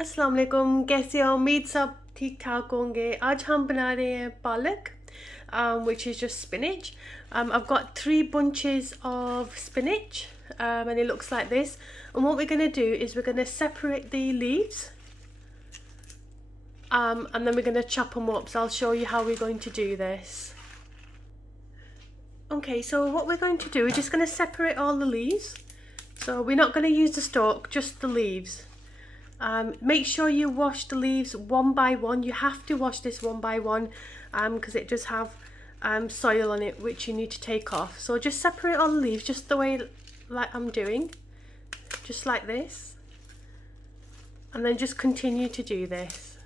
अस्सलाम वालेकुम, कैसे हो? उम्मीद सब ठीक ठाक होंगे। आज हम बना रहे हैं पालक, which is just spinach. I've got 3 bunches of spinach, and it looks like this. And what we're going to do is we're going to separate the leaves, and then we're going to chop them up. So I'll show you how we're going to do this. Okay, so what we're going to do, we're just going to separate all the leaves. So we're not going to use the stalk, just the leaves. Make sure you wash the leaves one by one. You have to wash this one by one because it does have soil on it which you need to take off. So just separate all the leaves just the way like I'm doing, just like this, and then just continue to do this,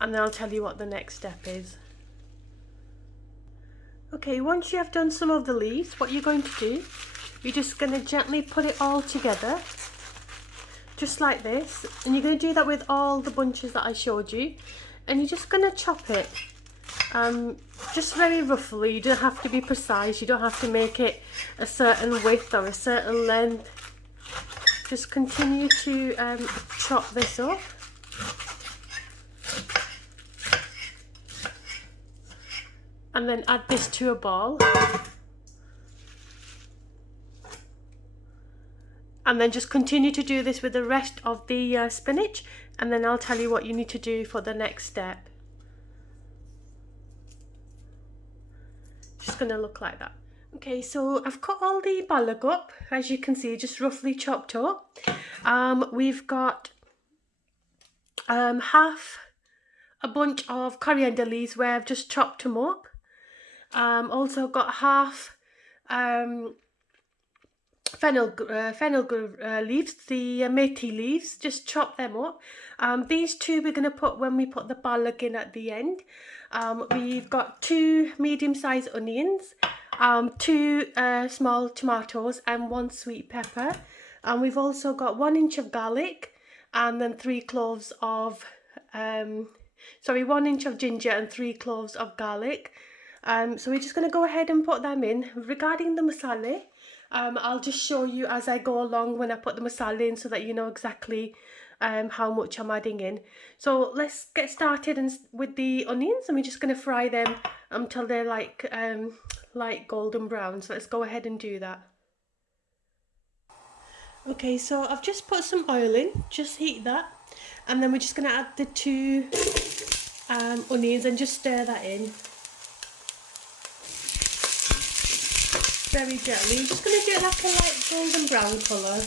and then I'll tell you what the next step is. Okay, once you have done some of the leaves, what you're going to do, you're just going to gently put it all together just like this, and you're going to do that with all the bunches that I showed you, and you're just going to chop it just very roughly. You don't have to be precise, you don't have to make it a certain width or a certain length. Just continue to chop this up. And then add this to a ball. And then just continue to do this with the rest of the spinach, and then I'll tell you what you need to do for the next step. Just gonna look like that. Okay, so I've cut all the palak up, as you can see, just roughly chopped up. We've got half a bunch of coriander leaves where I've just chopped them up. Also got half fennel leaves, the methi leaves, just chop them up. These two we're going to put when we put the palak in at the end. We've got 2 medium-sized onions, 2 small tomatoes, and 1 sweet pepper. And we've also got 1 inch of garlic, and then 3 cloves of 1 inch of ginger and 3 cloves of garlic. So we're just going to go ahead and put them in. Regarding the masala, I'll just show you as I go along when I put the masala in, so that you know exactly how much I'm adding in. So let's get started with the onions, and we're just going to fry them until they're like golden brown. So let's go ahead and do that. Okay, so I've just put some oil in, just heat that, and then we're just going to add the 2 onions and just stir that in very gently. I'm just going to do it like a light golden brown colour.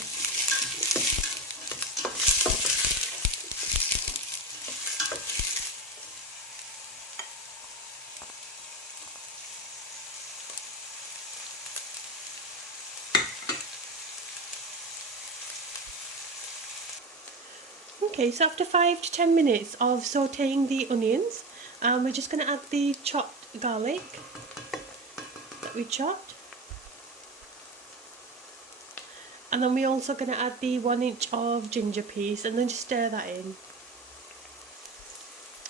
Okay, so after 5 to 10 minutes of sauteing the onions, we're just going to add the chopped garlic that we chopped. And then we're also going to add the 1 inch of ginger piece, and then just stir that in.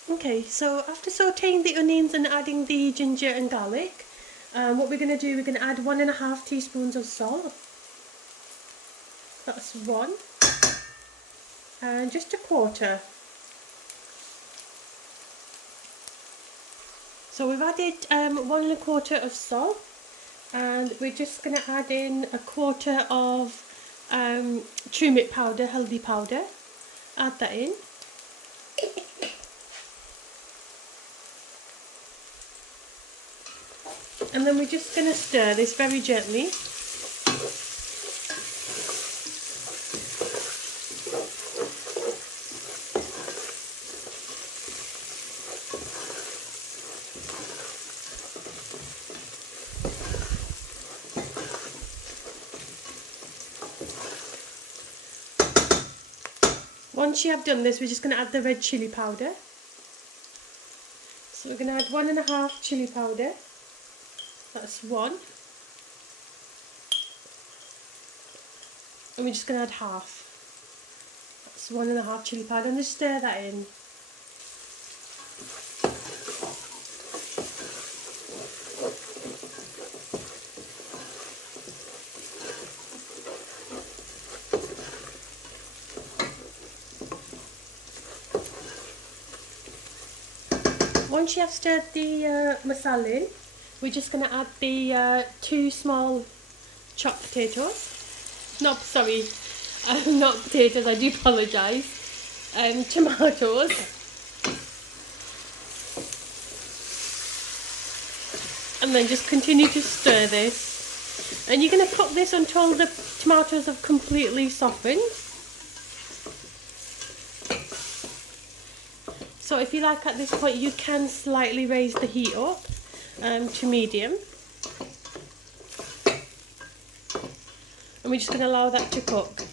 Okay, so after sauteing the onions and adding the ginger and garlic, what we're going to do, we're going to add 1.5 teaspoons of salt. That's 1. And just 1/4. So we've added 1.25 of salt, and we're just going to add in 1/4 of turmeric powder, haldi powder. Add that in. And then we're just going to stir this very gently. Once you have done this, we're just going to add the red chili powder. So we're going to add 1.5 chili powder. That's 1. And we're just going to add half. That's 1.5 chili powder, and just stir that in. Once you have stirred the masala in, we're just going to add the 2 small chopped potatoes. Not, sorry, not potatoes, I do apologise. Tomatoes. And then just continue to stir this. And you're going to cook this until the tomatoes have completely softened. So if you like, at this point you can slightly raise the heat up to medium. And we're just going to allow that to cook.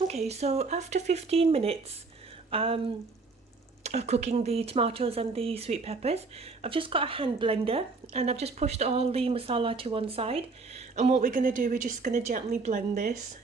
Okay, so after 15 minutes of cooking the tomatoes and the sweet peppers, I've just got a hand blender and I've just pushed all the masala to one side, and what we're going to do, we're just going to gently blend this.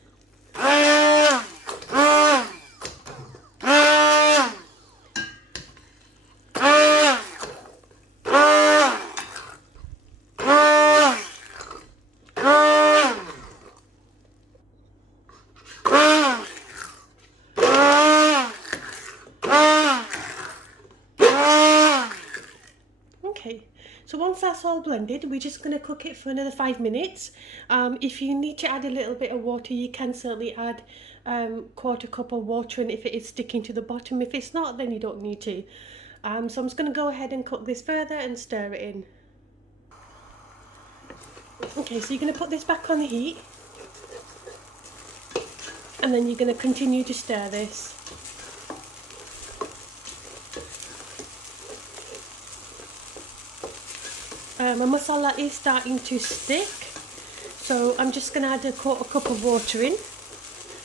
Okay, so once that's all blended, we're just going to cook it for another 5 minutes. If you need to add a little bit of water, you can certainly add 1/4 cup of water, and if it is sticking to the bottom. If it's not, then you don't need to. So I'm just going to go ahead and cook this further and stir it in. Okay, so you're going to put this back on the heat, and then you're going to continue to stir this. My masala is starting to stick, so I'm just going to add a 1/4 cup of water in.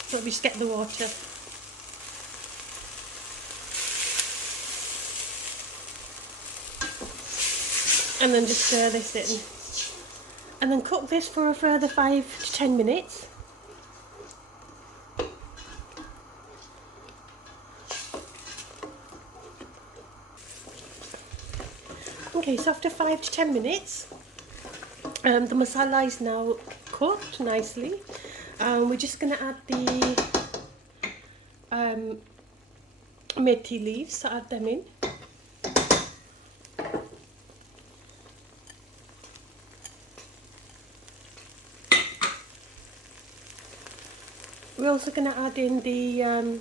So let me just get the water. And then just stir this in. And then cook this for a further 5 to 10 minutes. Okay, so after 5 to 10 minutes, the masala is now cooked nicely. We're just going to add the methi leaves, so add them in. We're also going to add in the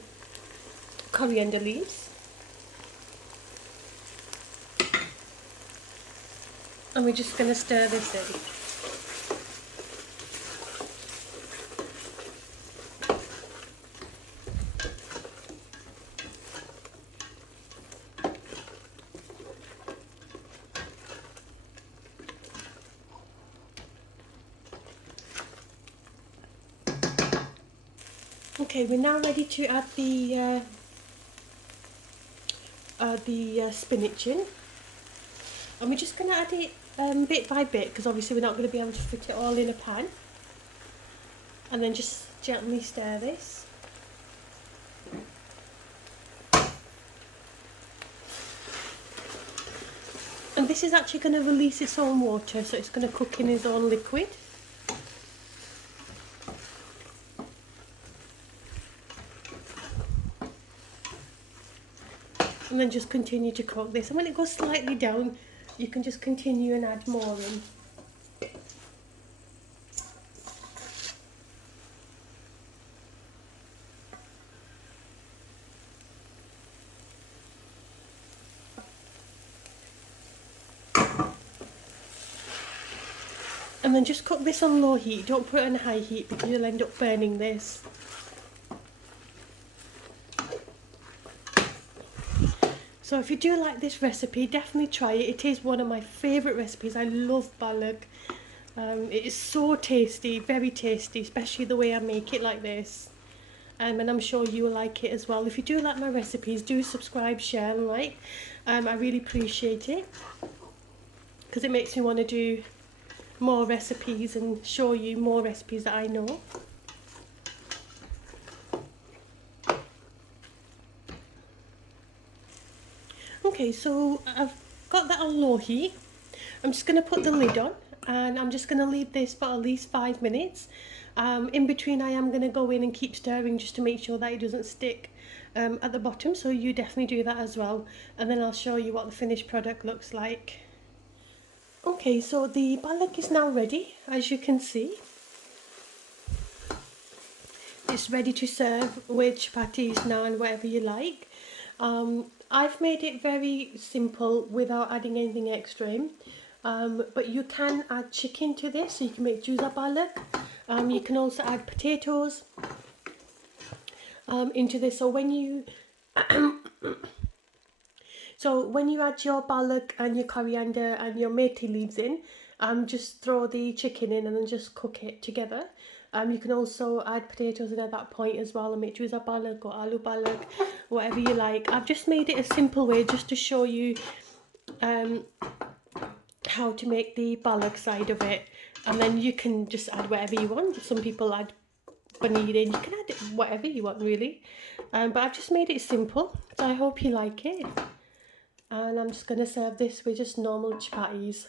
coriander leaves. And we're just going to stir this in. Okay, we're now ready to add the spinach in, and we're just going to add it bit by bit, because obviously we're not going to be able to fit it all in a pan. And then just gently stir this. And this is actually going to release its own water, so it's going to cook in its own liquid. And then just continue to cook this, and when it goes slightly down, you can just continue and add more in. And then just cook this on low heat, don't put it on high heat because you'll end up burning this. So if you do like this recipe, definitely try it. It is one of my favourite recipes. I love palak. It is so tasty, very tasty, especially the way I make it like this. And I'm sure you will like it as well. If you do like my recipes, do subscribe, share and like. I really appreciate it, because it makes me want to do more recipes and show you more recipes that I know. Okay, so I've got that on low heat. I'm just going to put the lid on and I'm just going to leave this for at least 5 minutes. In between I am going to go in and keep stirring just to make sure that it doesn't stick at the bottom, so you definitely do that as well, and then I'll show you what the finished product looks like. Okay, so the palak is now ready, as you can see. It's ready to serve with chapatis, naan, whatever you like. I've made it very simple without adding anything extra in. But you can add chicken to this, so you can make juza palak. You can also add potatoes into this. So when you add your palak and your coriander and your methi leaves in, just throw the chicken in and then just cook it together. You can also add potatoes in at that point as well and make juza palak or aloo palak, whatever you like. I've just made it a simple way just to show you how to make the palak side of it, and then you can just add whatever you want. Some people add paneer in, you can add whatever you want really, but I've just made it simple, so I hope you like it. And I'm just going to serve this with just normal chapatis.